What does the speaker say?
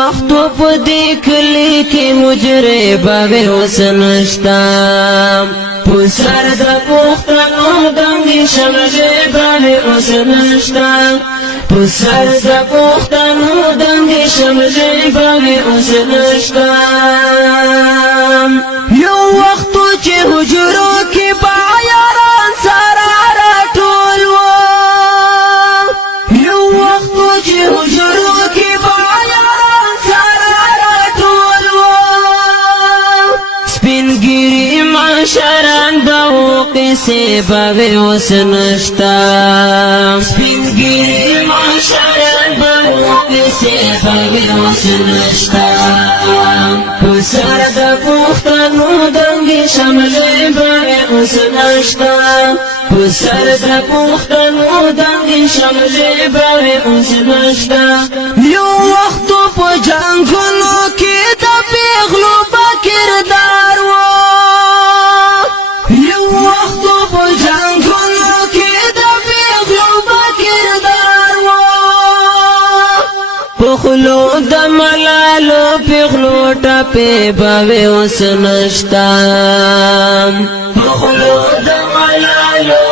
وخت په دې کلی کې مجرې به اوس نشتا په سر د پښتنو دنګې شملې به اوس نشتا په سر د پښتنو دنګې شملې به اوس نشتا یو وخت چې حجرو کې یاران سره راټول وو یو وخت چې حجرو کې یاران سره راټول وو سپین ګیري معاشران به قصې به اوس نشتا سپین ګیري معاشران به قصې به اوس نشتا په سر د پښتنو دنګې شملې به اوس نشتا په سر د پښتنو دنګې شملې به اوس نشتا یو وخت په جنګونو کې د پیغلو به کردار وو یو وخت په جنګونو کې د پیغلو به کردار وو پخلو د ملالو پیغلو ټپې به اوس نشتا پخلو د ملالو